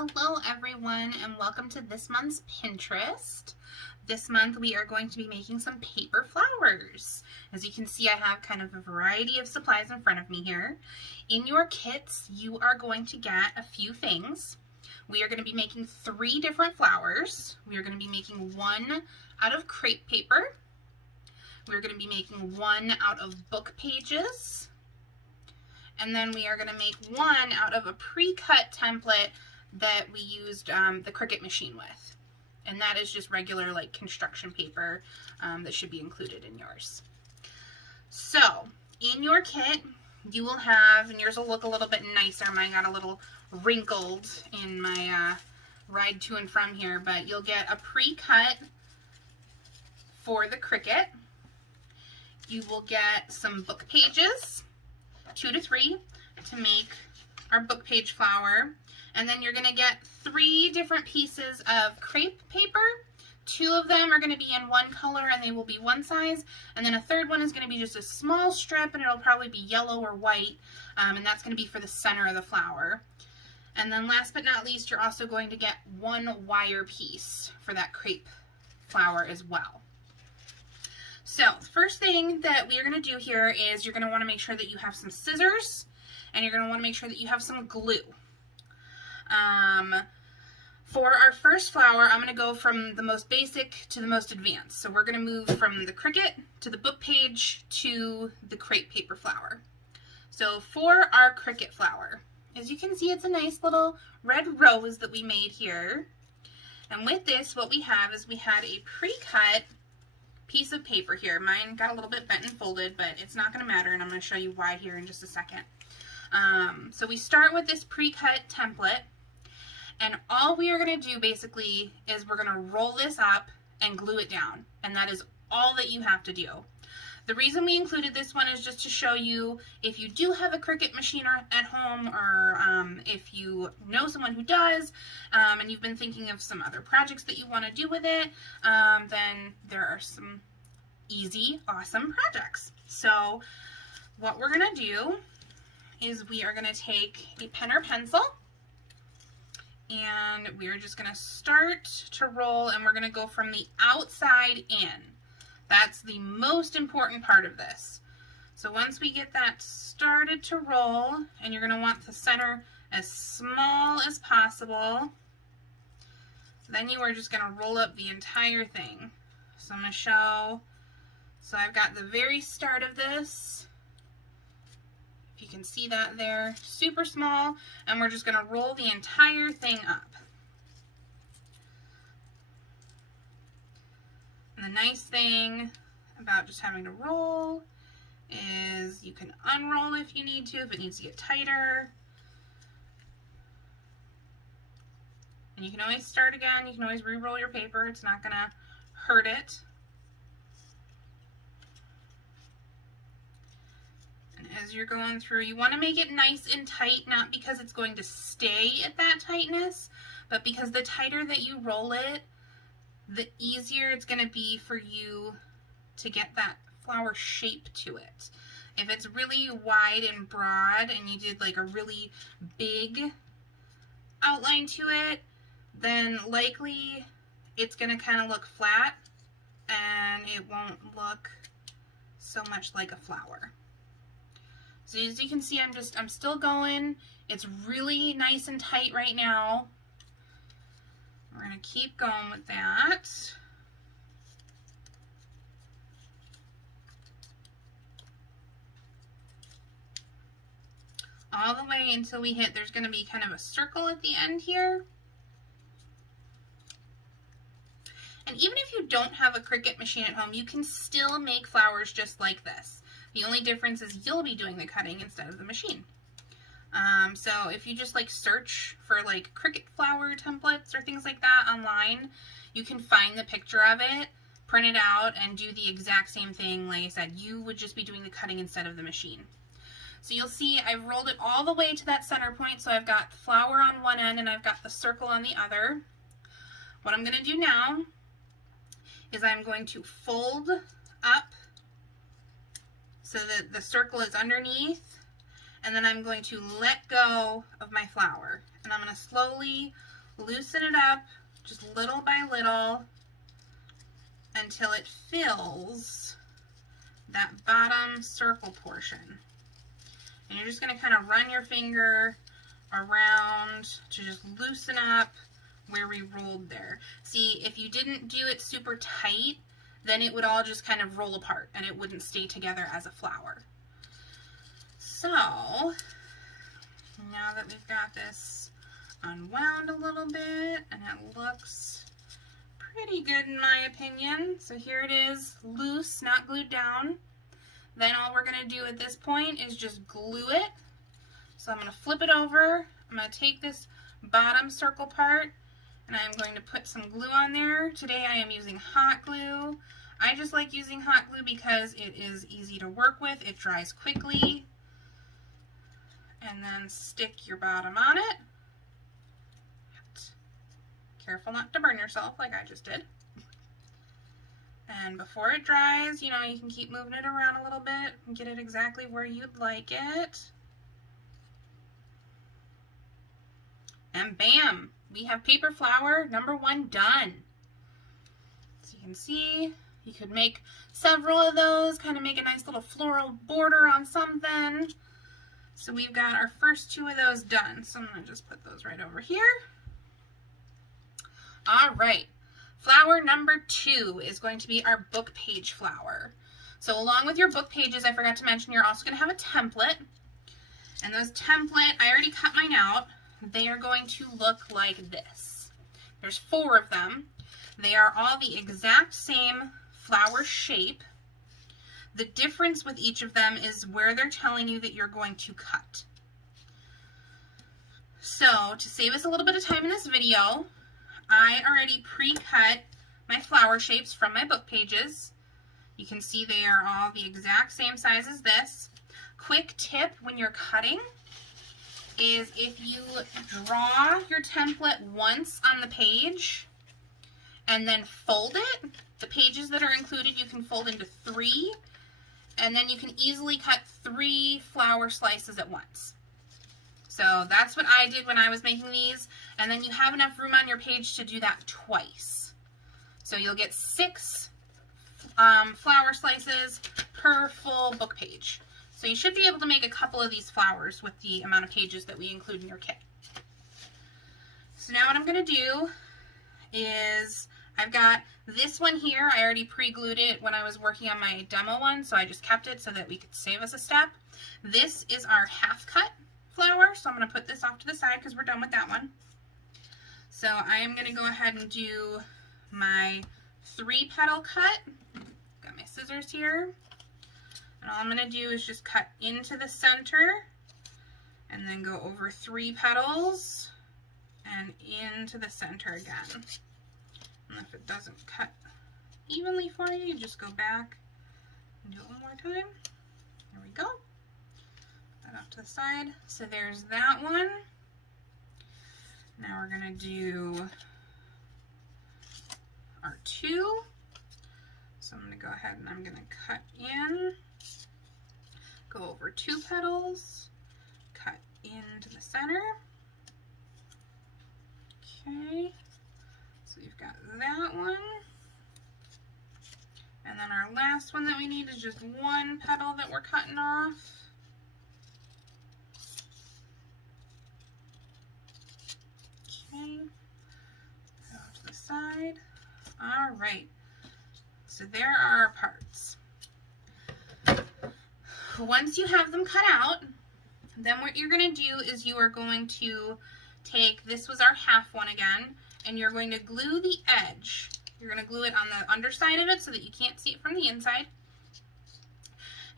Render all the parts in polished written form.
Hello everyone and welcome to this month's Pinterest. This month we are going to be making some paper flowers. As you can see, I have kind of a variety of supplies in front of me here. In your kits you are going to get a few things. We are going to be making 3 different flowers. We are going to be making one out of crepe paper. We're going to be making one out of book pages. And then we are going to make one out of a pre-cut template that we used the Cricut machine with. And that is just regular like construction paper that should be included in yours. So in your kit you will have, and yours will look a little bit nicer, mine got a little wrinkled in my ride to and from here, but you'll get a pre-cut for the Cricut. You will get some book pages, 2 to 3, to make our book page flower. And then you're going to get 3 different pieces of crepe paper. 2 of them are going to be in one color and they will be one size. And then a third one is going to be just a small strip and it'll probably be yellow or white. And that's going to be for the center of the flower. And then last but not least, you're also going to get 1 wire piece for that crepe flower as well. So the first thing that we are going to do here is you're going to want to make sure that you have some scissors and you're going to want to make sure that you have some glue. For our first flower, I'm going to go from the most basic to the most advanced. So we're going to move from the Cricut to the book page to the crepe paper flower. So for our Cricut flower, as you can see, it's a nice little red rose that we made here. And with this, what we have is we had a pre-cut piece of paper here. Mine got a little bit bent and folded, but it's not going to matter, and I'm going to show you why here in just a second. So we start with this pre-cut template. And all we are going to do basically is we're going to roll this up and glue it down. And that is all that you have to do. The reason we included this one is just to show you if you do have a Cricut machine at home, or if you know someone who does, and you've been thinking of some other projects that you want to do with it, then there are some easy, awesome projects. So what we're going to do is we are going to take a pen or pencil, and we're just going to start to roll, and we're going to go from the outside in. That's the most important part of this. So once we get that started to roll, and you're going to want the center as small as possible, then you are just going to roll up the entire thing. So I'm going to show, so I've got the very start of this. You can see that there, super small, and we're just going to roll the entire thing up. And the nice thing about just having to roll is you can unroll if you need to, if it needs to get tighter. And you can always start again, you can always re-roll your paper, it's not going to hurt it. As you're going through, you want to make it nice and tight, not because it's going to stay at that tightness, but because the tighter that you roll it, the easier it's going to be for you to get that flower shape to it. If it's really wide and broad and you did like a really big outline to it, then likely it's going to kind of look flat and it won't look so much like a flower. So as you can see, I'm still going. It's really nice and tight right now. We're going to keep going with that. All the way until we hit, there's going to be kind of a circle at the end here. And even if you don't have a Cricut machine at home, you can still make flowers just like this. The only difference is you'll be doing the cutting instead of the machine. So if you just like search for like Cricut flower templates or things like that online, you can find the picture of it, print it out, and do the exact same thing. Like I said, you would just be doing the cutting instead of the machine. So you'll see I've rolled it all the way to that center point. So I've got flower on one end and I've got the circle on the other. What I'm going to do now is I'm going to fold up so that the circle is underneath, and then I'm going to let go of my flower, and I'm going to slowly loosen it up just little by little until it fills that bottom circle portion. And you're just going to kind of run your finger around to just loosen up where we rolled there. See, if you didn't do it super tight, then it would all just kind of roll apart and it wouldn't stay together as a flower. So, now that we've got this unwound a little bit and it looks pretty good in my opinion. So here it is, loose, not glued down. Then all we're going to do at this point is just glue it. So I'm going to flip it over. I'm going to take this bottom circle part and I'm going to put some glue on there. Today I am using hot glue. I just like using hot glue because it is easy to work with. It dries quickly. And then stick your bottom on it. Careful not to burn yourself like I just did. And before it dries, you know, you can keep moving it around a little bit and get it exactly where you'd like it. And bam, we have paper flower number 1 done. So you can see, you could make several of those, kind of make a nice little floral border on something. So we've got our first 2 of those done. So I'm going to just put those right over here. All right, flower number 2 is going to be our book page flower. So along with your book pages, I forgot to mention, you're also going to have a template. And those template, I already cut mine out. They are going to look like this. There's 4 of them. They are all the exact same flower shape. The difference with each of them is where they're telling you that you're going to cut. So to save us a little bit of time in this video, I already pre-cut my flower shapes from my book pages. You can see they are all the exact same size as this. Quick tip when you're cutting is if you draw your template once on the page and then fold it, the pages that are included you can fold into 3, and then you can easily cut 3 flower slices at once. So that's what I did when I was making these, and then you have enough room on your page to do that twice. So you'll get 6 flower slices per full book page. So you should be able to make a couple of these flowers with the amount of pages that we include in your kit. So now what I'm going to do is, I've got this one here. I already pre-glued it when I was working on my demo one, so I just kept it so that we could save us a step. This is our half cut flower, so I'm going to put this off to the side because we're done with that one. So I am going to go ahead and do my 3 petal cut. Got my scissors here. And all I'm going to do is just cut into the center and then go over 3 petals and into the center again. And if it doesn't cut evenly for you, just go back and do it one more time. There we go. Put that off to the side. So there's that one. Now we're going to do our 2. So I'm going to go ahead and I'm going to cut in, go over 2 petals, cut into the center. Okay. So we've got that one. And then our last one that we need is just 1 petal that we're cutting off. Okay. Put it off to the side. All right. So there are our parts. Once you have them cut out, then what you're going to do is you are going to take, this was our half one again, and you're going to glue the edge. You're going to glue it on the underside of it so that you can't see it from the inside.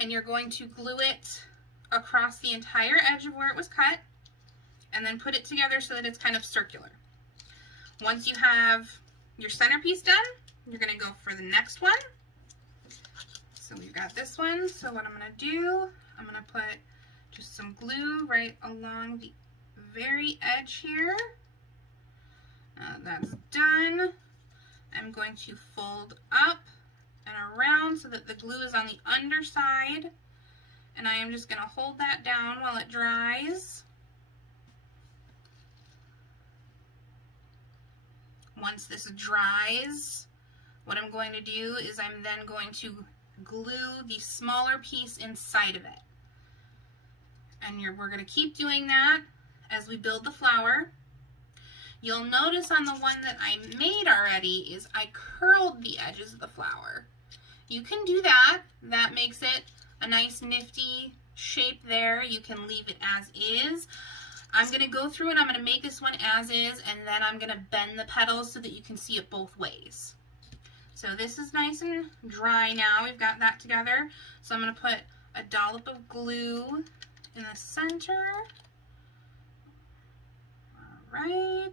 And you're going to glue it across the entire edge of where it was cut, and then put it together so that it's kind of circular. Once you have your centerpiece done, you're going to go for the next one. So we've got this one. So what I'm going to do, I'm going to put just some glue right along the very edge here. That's done. I'm going to fold up and around so that the glue is on the underside, and I am just going to hold that down while it dries. Once this dries, what I'm going to do is I'm then going to glue the smaller piece inside of it. And we're going to keep doing that as we build the flower. You'll notice on the one that I made already is I curled the edges of the flower. You can do that. That makes it a nice nifty shape there. You can leave it as is. I'm going to go through and I'm going to make this one as is, and then I'm going to bend the petals so that you can see it both ways. So this is nice and dry now. We've got that together. So I'm going to put a dollop of glue in the center. All right.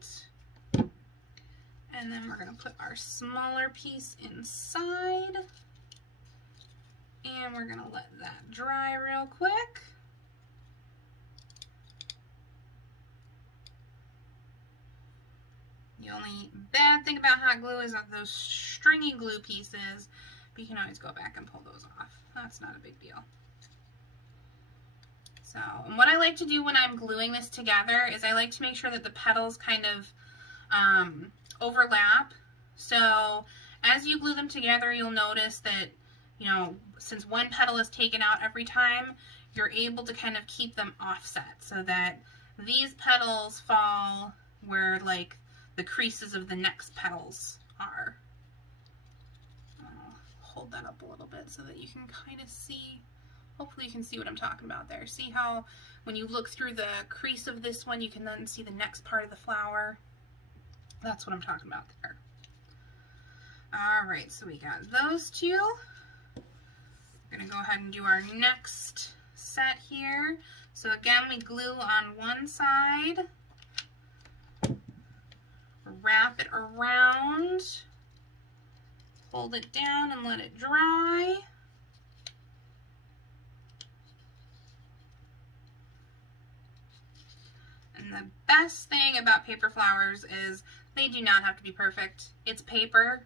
And then we're going to put our smaller piece inside. And we're going to let that dry real quick. The only bad thing about hot glue is that those stringy glue pieces, but you can always go back and pull those off. That's not a big deal. So, and what I like to do when I'm gluing this together is I like to make sure that the petals kind of overlap. So as you glue them together, you'll notice that, you know, since one petal is taken out every time, you're able to kind of keep them offset so that these petals fall where like the creases of the next petals are. I'll hold that up a little bit so that you can kind of see, hopefully you can see what I'm talking about there. See how when you look through the crease of this one, you can then see the next part of the flower? That's what I'm talking about there. All right, so we got those two. We're gonna go ahead and do our next set here. So again, we glue on one side, wrap it around, hold it down and let it dry. And the best thing about paper flowers is they do not have to be perfect. It's paper.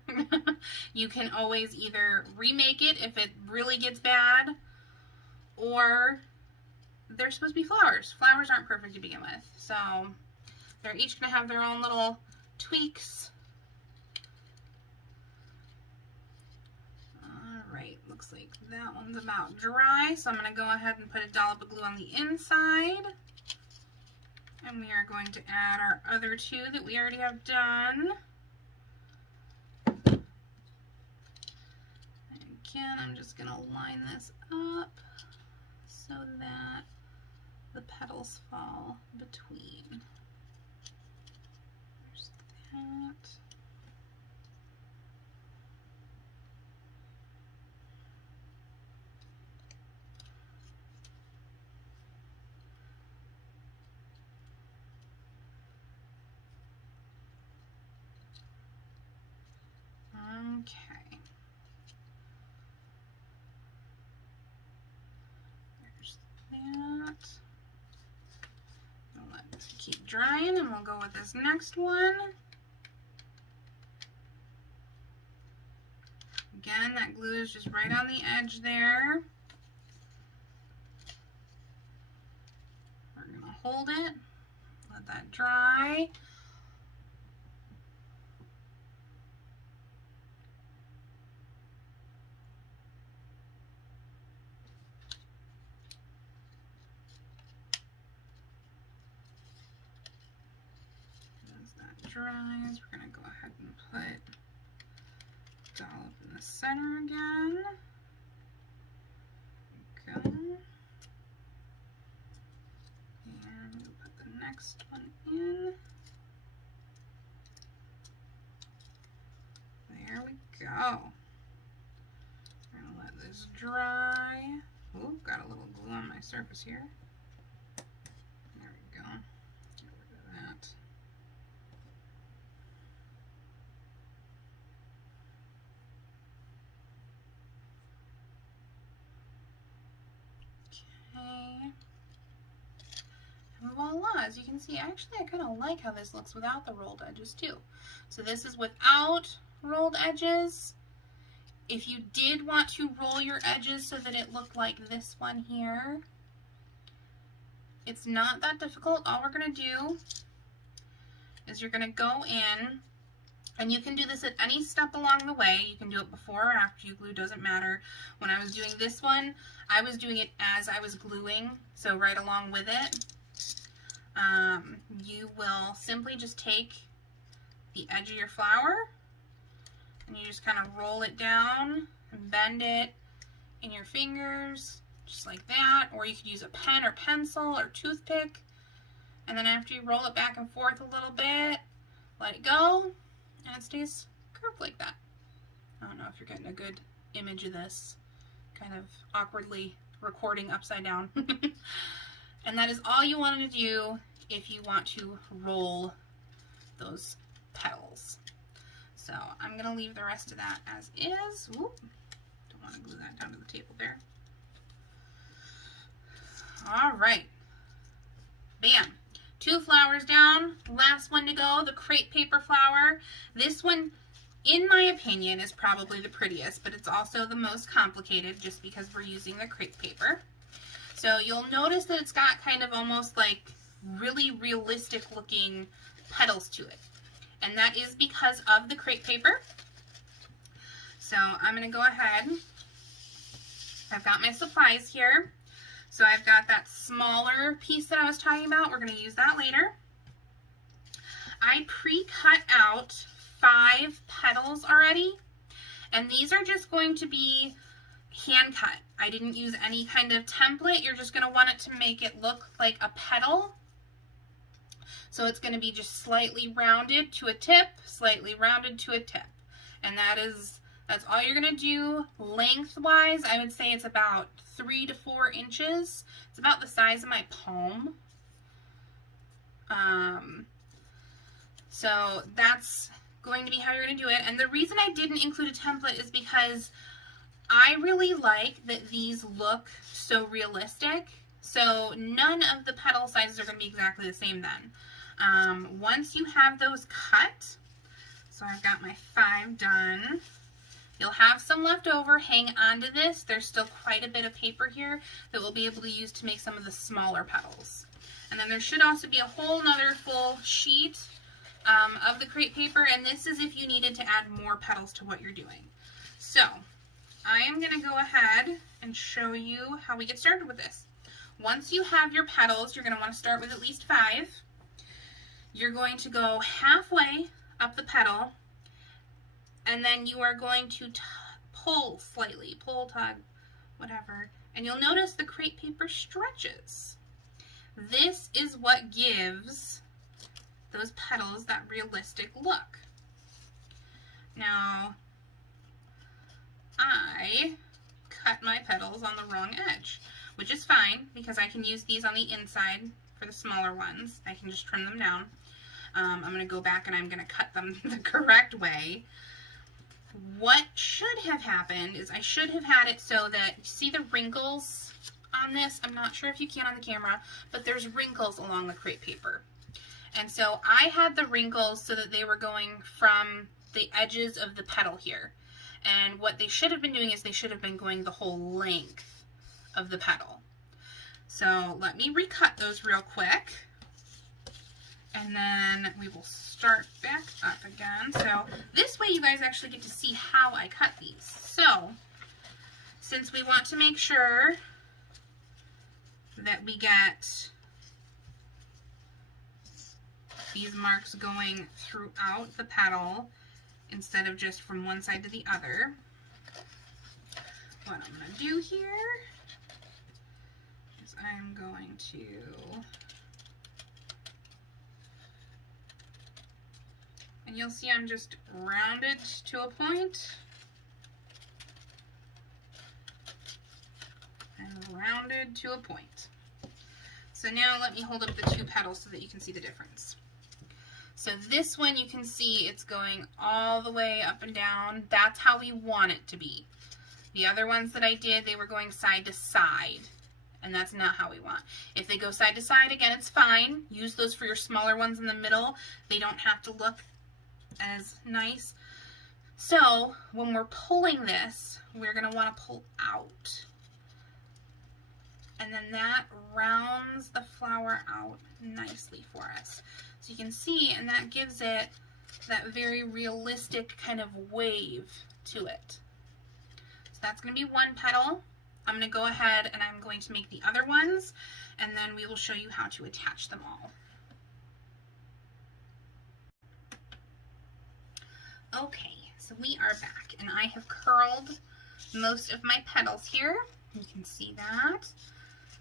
You can always either remake it if it really gets bad, or they're supposed to be flowers. Flowers aren't perfect to begin with. So they're each going to have their own little tweaks. Alright, looks like that one's about dry. So I'm going to go ahead and put a dollop of glue on the inside. And we are going to add our other two that we already have done. And again, I'm just going to line this up so that the petals fall between. There's that. Okay. There's that. I'll let this keep drying and we'll go with this next one. Again, that glue is just right on the edge there. We're going to hold it, let that dry. Dries, we're going to go ahead and put a dollop in the center again. There we go. And we'll put the next one in. There we go. We're going to let this dry. Ooh, got a little glue on my surface here. There we go. Get rid of that. And voila, as you can see, actually I kind of like how this looks without the rolled edges too. So this is without rolled edges. If you did want to roll your edges so that it looked like this one here, it's not that difficult. All we're going to do is you're going to go in And you can do this at any step along the way. You can do it before or after you glue, doesn't matter. When I was doing this one, I was doing it as I was gluing, so right along with it. You will simply just take the edge of your flower and you just kind of roll it down and bend it in your fingers, just like that. Or you could use a pen or pencil or toothpick. And then after you roll it back and forth a little bit, let it go, and it stays curved like that. I don't know if you're getting a good image of this, kind of awkwardly recording upside down. And that is all you wanted to do if you want to roll those petals. So I'm going to leave the rest of that as is. Whoop. Don't want to glue that down to the table there. All right. Bam. 2 flowers down. Last one to go, the crepe paper flower. This one, in my opinion, is probably the prettiest, but it's also the most complicated just because we're using the crepe paper. So you'll notice that it's got kind of almost like really realistic looking petals to it. And that is because of the crepe paper. So I'm going to go ahead. I've got my supplies here. So I've got that smaller piece that I was talking about. We're going to use that later. I pre-cut out 5 petals already. And these are just going to be hand cut. I didn't use any kind of template. You're just going to want it to make it look like a petal. So it's going to be just slightly rounded to a tip, slightly rounded to a tip. And that's all you're going to do. Lengthwise, I would say it's about 3 to 4 inches. It's about the size of my palm. So that's going to be how you're going to do it. And the reason I didn't include a template is because I really like that these look so realistic. So none of the petal sizes are going to be exactly the same then. Once you have those cut, so I've got my 5 done. You'll have some left over. Hang on to this. There's still quite a bit of paper here that we'll be able to use to make some of the smaller petals. And then there should also be a whole nother full sheet of the crepe paper, and this is if you needed to add more petals to what you're doing. So I am going to go ahead and show you how we get started with this. Once you have your petals, you're going to want to start with at least 5. You're going to go halfway up the petal, and then you are going to pull slightly, pull, tug, whatever, and you'll notice the crepe paper stretches. This is what gives those petals that realistic look. Now, I cut my petals on the wrong edge, which is fine because I can use these on the inside for the smaller ones. I can just trim them down. I'm going to go back and I'm going to cut them the correct way. What should have happened is I should have had it so that, you see the wrinkles on this? I'm not sure if you can on the camera, but there's wrinkles along the crepe paper. And so I had the wrinkles so that they were going from the edges of the petal here. And what they should have been doing is they should have been going the whole length of the petal. So let me recut those real quick. And then we will start back up again. So this way you guys actually get to see how I cut these. So since we want to make sure that we get these marks going throughout the petal instead of just from one side to the other, what I'm going to do here is I'm going to, and you'll see I'm just rounded to a point and rounded to a point. So now let me hold up the 2 petals so that you can see the difference. So this one you can see it's going all the way up and down. That's how we want it to be. The other ones that I did, they were going side to side, and that's not how we want. If they go side to side, again, it's fine. Use those for your smaller ones in the middle. They don't have to look as nice. So when we're pulling this, we're going to want to pull out. And then that rounds the flower out nicely for us. So you can see, and that gives it that very realistic kind of wave to it. So that's going to be one petal. I'm going to go ahead and I'm going to make the other ones, and then we will show you how to attach them all. Okay, so we are back, and I have curled most of my petals here. You can see that.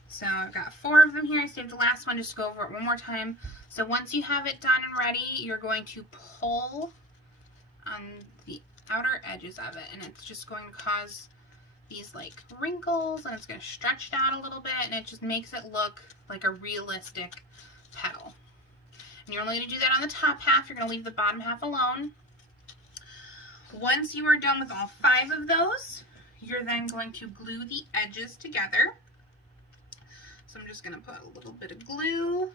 So I've got 4 of them here. I saved the last one just to go over it one more time. So once you have it done and ready, you're going to pull on the outer edges of it, and it's just going to cause these like wrinkles, and it's going to stretch it out a little bit, and it just makes it look like a realistic petal. And you're only going to do that on the top half. You're going to leave the bottom half alone. Once you are done with all 5 of those, you're then going to glue the edges together. So I'm just going to put a little bit of glue.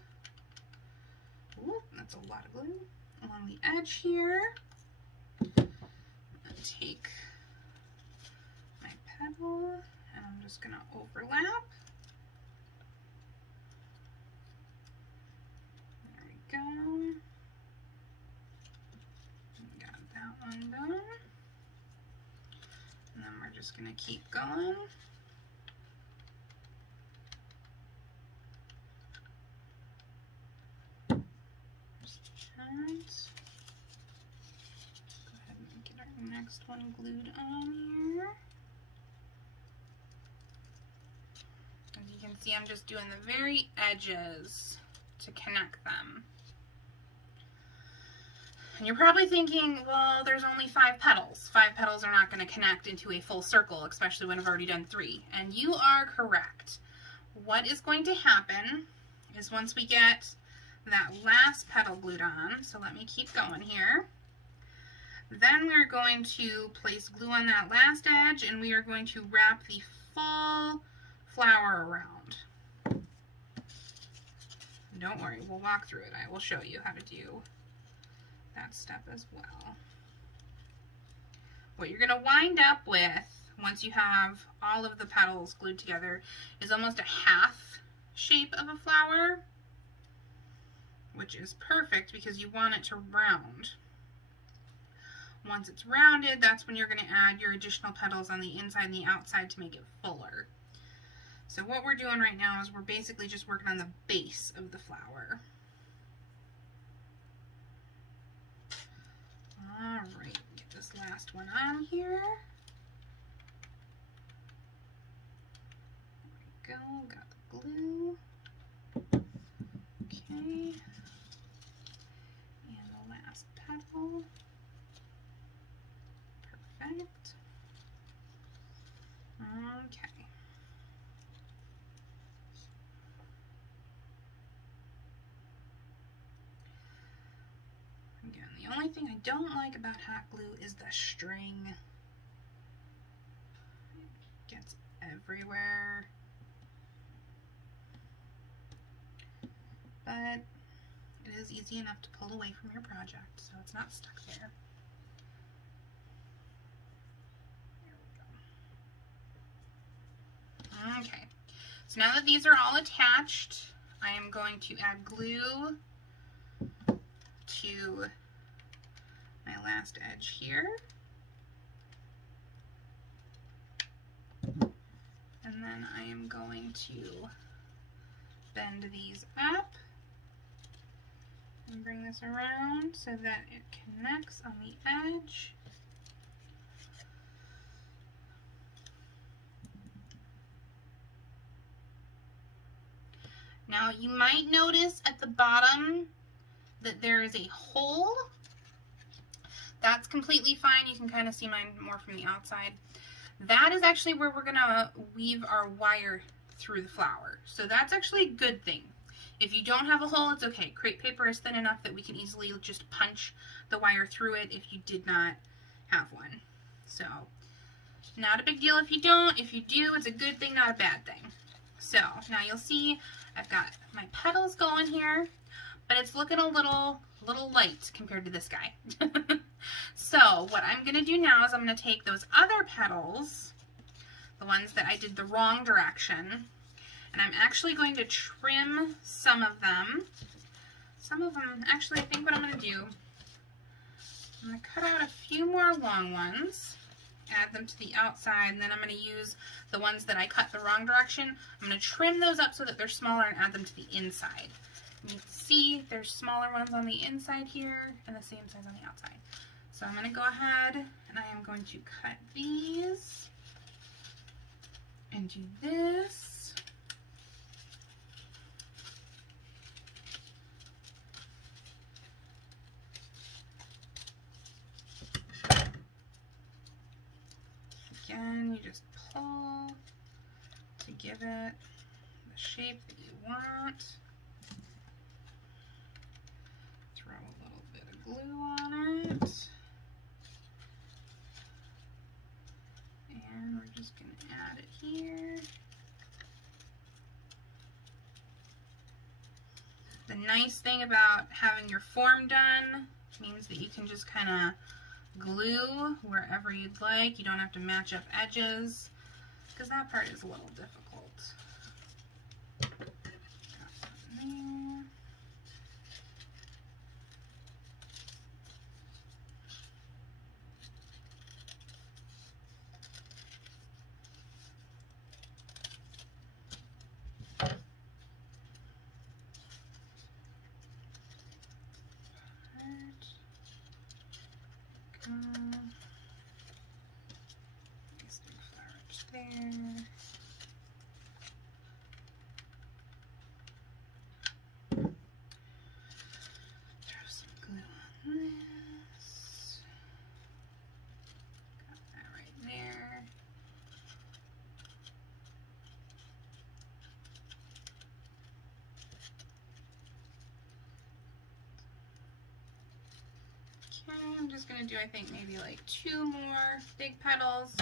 Ooh, that's a lot of glue along the edge here. I'm going to take my petal and I'm just going to overlap. There we go. Got that one done. And then we're just going to keep going. Go ahead and get our next one glued on here. As you can see, I'm just doing the very edges to connect them. And you're probably thinking, well, there's only 5 petals. 5 petals are not going to connect into a full circle, especially when I've already done 3. And you are correct. What is going to happen is once we get that last petal glued on, so let me keep going here, then we're going to place glue on that last edge, and we are going to wrap the full flower around. Don't worry, we'll walk through it. I will show you how to do that step as well. What you're going to wind up with once you have all of the petals glued together is almost a half shape of a flower, which is perfect because you want it to round. Once it's rounded, that's when you're going to add your additional petals on the inside and the outside to make it fuller. So what we're doing right now is we're basically just working on the base of the flower. All right, get this last one on here. There we go, got the glue. Okay. And the last petal. Perfect. Okay. Again, the only thing I don't like about hot glue is the string. It gets everywhere. But it is easy enough to pull away from your project, so it's not stuck there. There we go. Okay, so now that these are all attached, I am going to add glue to my last edge here. And then I am going to bend these up and bring this around so that it connects on the edge. Now you might notice at the bottom that there is a hole. That's completely fine. You can kind of see mine more from the outside. That is actually where we're gonna weave our wire through the flower. So that's actually a good thing. If you don't have a hole, it's okay. Crepe paper is thin enough that we can easily just punch the wire through it if you did not have one. So, not a big deal if you don't. If you do, it's a good thing, not a bad thing. So, now you'll see I've got my petals going here, but it's looking a little light compared to this guy. So, what I'm going to do now is I'm going to take those other petals, the ones that I did the wrong direction, and I'm actually going to trim some of them. Actually, I think what I'm going to do I'm going to cut out a few more long ones, add them to the outside, and then I'm going to use the ones that I cut the wrong direction. I'm going to trim those up so that they're smaller and add them to the inside. You can see there's smaller ones on the inside here and the same size on the outside. So I'm going to go ahead and I am going to cut these and do this. Again, you just pull to give it the shape that you want. Throw a little bit of glue on it. And we're just going to add it here. The nice thing about having your form done means that you can just kind of glue wherever you'd like. You don't have to match up edges because that part is a little difficult. Got some there. Nice big flowers there. Throw some glue on this. Got that right there. I'm just going to do, I think, maybe like 2 more big petals,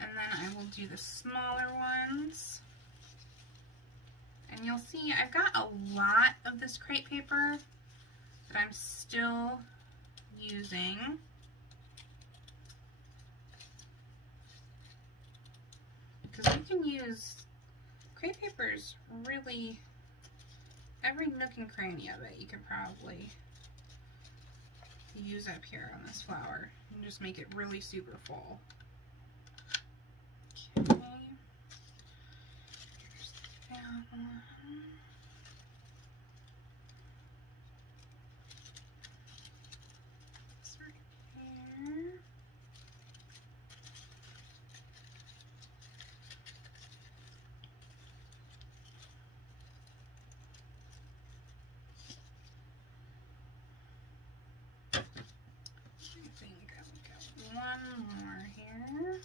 and then I will do the smaller ones. And you'll see I've got a lot of this crepe paper that I'm still using. Because you can use crepe papers really every nook and cranny of it. You could probably use up here on this flower and just make it really super full. Okay. Here's that one. This right here. One more here.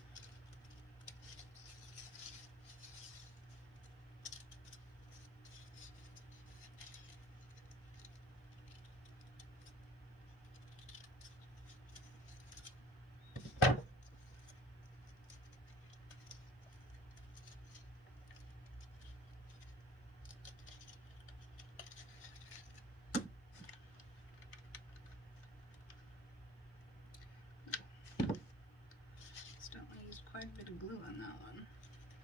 Quite a bit of glue on that one.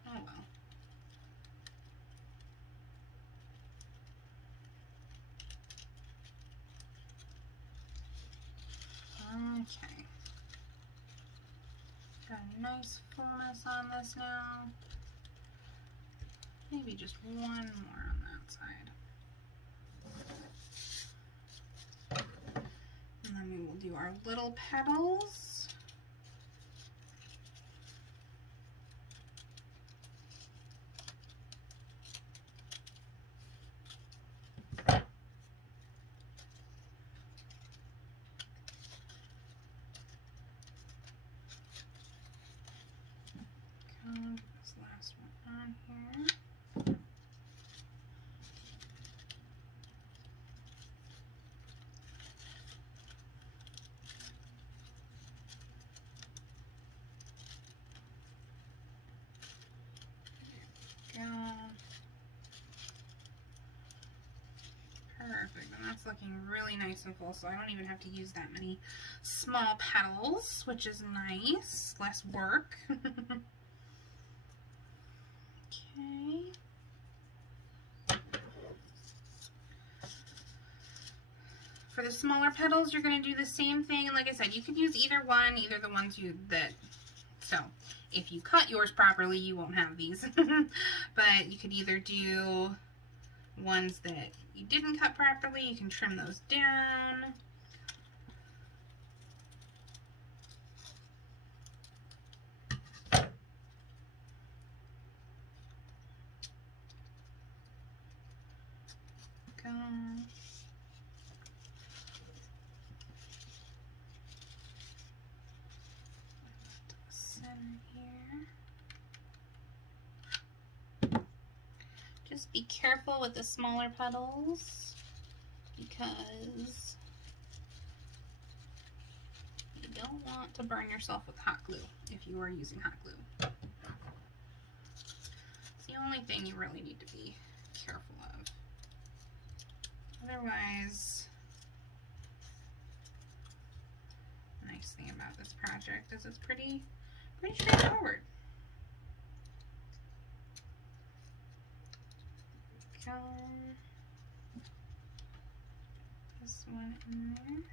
Oh well. Okay. Got a nice fullness on this now. Maybe just one more on that side. And then we will do our little petals. This last one on here. There we go. Perfect, and that's looking really nice and full, so I don't even have to use that many small petals, which is nice. Less work. Okay. For for the smaller petals, you're going to do the same thing. And like I said, you could use either one, either the ones so if you cut yours properly, you won't have these. But you could either do ones that you didn't cut properly, you can trim those down. Go. Center here. Just be careful with the smaller petals because you don't want to burn yourself with hot glue if you are using hot glue. It's the only thing you really need to be careful of. Otherwise, the nice thing about this project is it's pretty straightforward. Go. This one in there.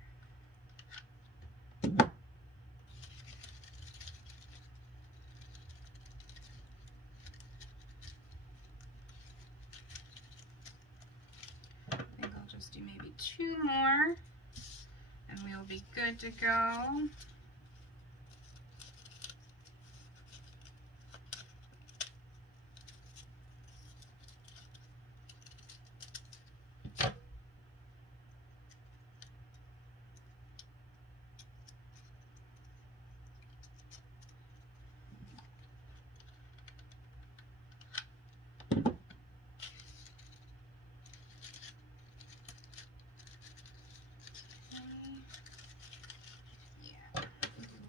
Just do maybe 2 more and we'll be good to go.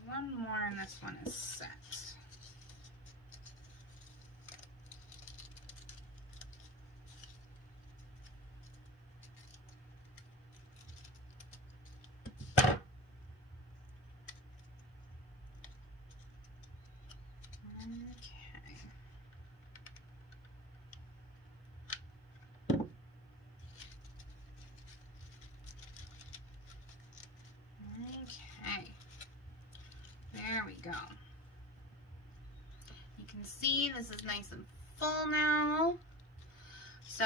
One more and this one is set. There we go. You can see this is nice and full now. So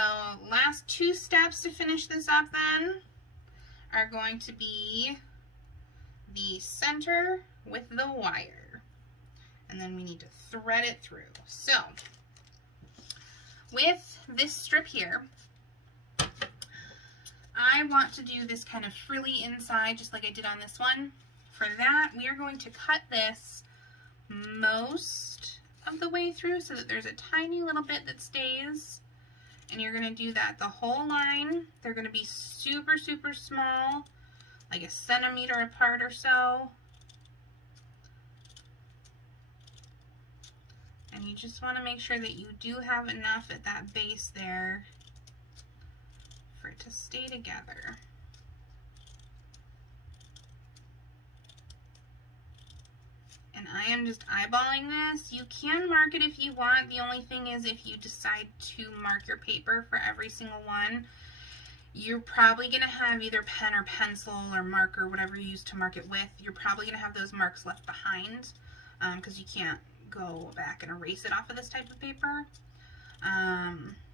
last 2 steps to finish this up then are going to be the center with the wire. And then we need to thread it through. So with this strip here, I want to do this kind of frilly inside just like I did on this one. For that, we are going to cut this most of the way through so that there's a tiny little bit that stays. And you're going to do that the whole line. They're going to be super, super small, like 1 centimeter apart or so. And you just want to make sure that you do have enough at that base there for it to stay together. And I am just eyeballing this. You can mark it if you want. The only thing is if you decide to mark your paper for every single one, you're probably going to have either pen or pencil or marker, whatever you use to mark it with. You're probably going to have those marks left behind because you can't go back and erase it off of this type of paper.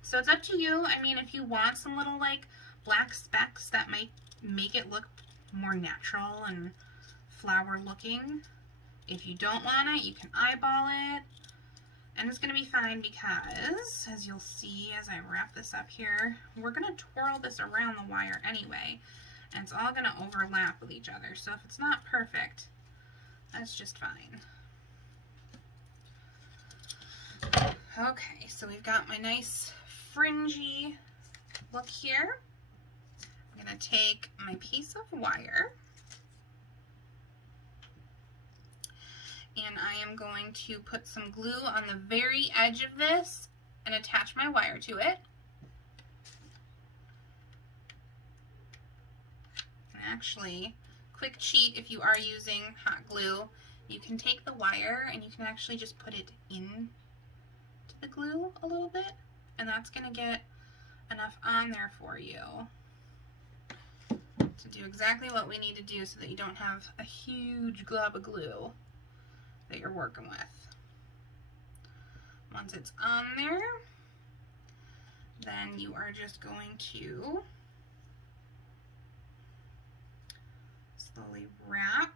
So it's up to you. I mean, if you want some little like black specks that might make it look more natural and flower looking. If you don't want it, you can eyeball it, and it's going to be fine because, as you'll see as I wrap this up here, we're going to twirl this around the wire anyway, and it's all going to overlap with each other. So if it's not perfect, that's just fine. Okay, so we've got my nice fringy look here. I'm going to take my piece of wire, and I am going to put some glue on the very edge of this and attach my wire to it. And actually, quick cheat, if you are using hot glue, you can take the wire and you can actually just put it in to the glue a little bit, and that's going to get enough on there for you to do exactly what we need to do so that you don't have a huge glob of glue that you're working with. Once it's on there, then you are just going to slowly wrap.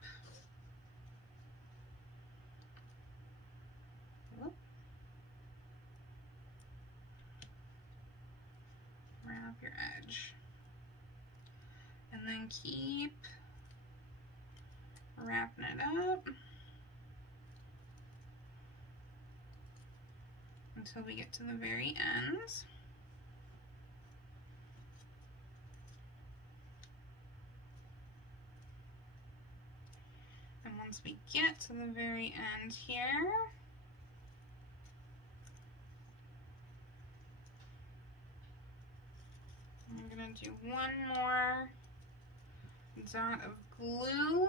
Wrap your edge. And then keep wrapping it up until we get to the very end. And once we get to the very end here, I'm going to do one more dot of glue.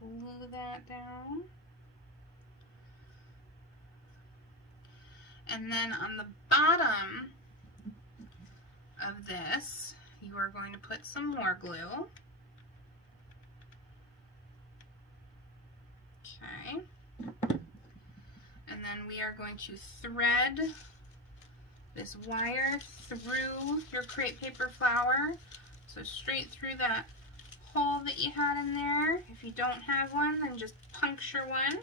Glue that down. And then on the bottom of this, you are going to put some more glue. Okay. And then we are going to thread this wire through your crepe paper flower. So straight through that hole that you had in there. If you don't have one, then just puncture one.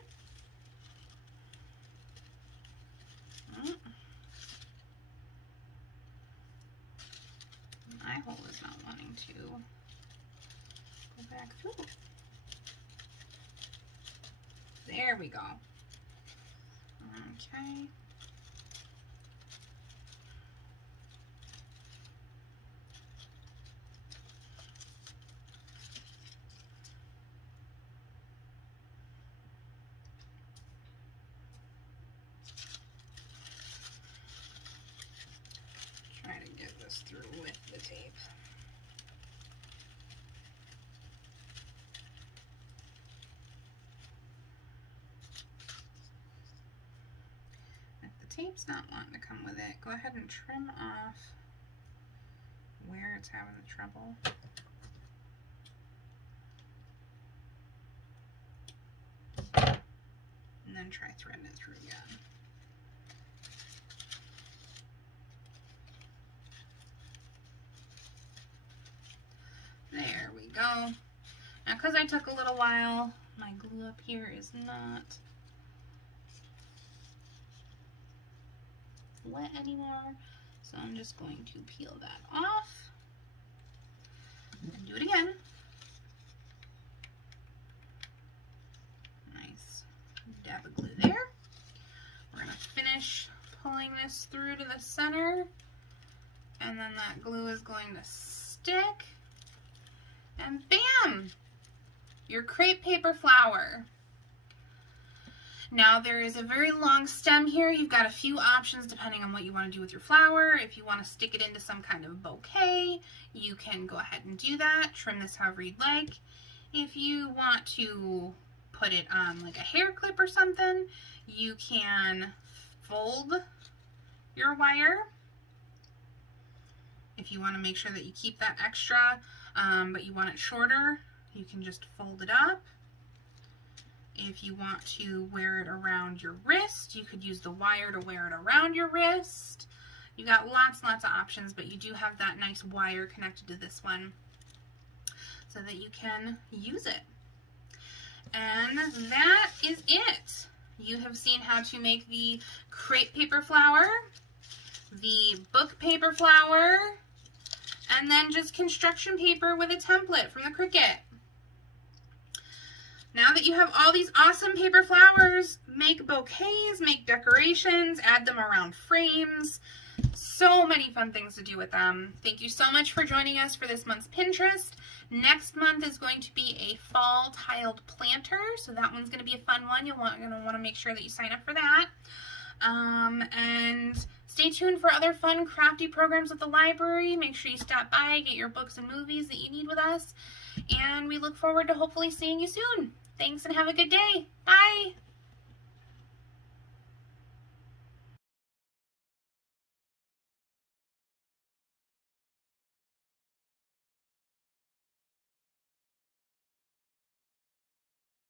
My hole is not wanting to go back through. There we go. Okay. Try to get this through with the tape. Tape's not wanting to come with it, go ahead and trim off where it's having the trouble. And then try threading it through again. There we go. Now, because I took a little while, my glue up here is not wet anymore, so I'm just going to peel that off and do it again. Nice dab of glue there. We're going to finish pulling this through to the center, and then that glue is going to stick, and bam! Your crepe paper flower. Now there is a very long stem here. You've got a few options depending on what you want to do with your flower. If you want to stick it into some kind of bouquet, you can go ahead and do that. Trim this however you'd like. If you want to put it on like a hair clip or something, you can fold your wire. If you want to make sure that you keep that extra, but you want it shorter, you can just fold it up. If you want to wear it around your wrist, you could use the wire to wear it around your wrist. You got lots and lots of options, but you do have that nice wire connected to this one so that you can use it. And that is it. You have seen how to make the crepe paper flower, the book paper flower, and then just construction paper with a template from the Cricut. Now that you have all these awesome paper flowers, make bouquets, make decorations, add them around frames. So many fun things to do with them. Thank you so much for joining us for this month's Pinterest. Next month is going to be a fall tiled planter, so that one's going to be a fun one. You're going to want to make sure that you sign up for that. And stay tuned for other fun crafty programs at the library. Make sure you stop by, get your books and movies that you need with us. And we look forward to hopefully seeing you soon. Thanks and have a good day. Bye.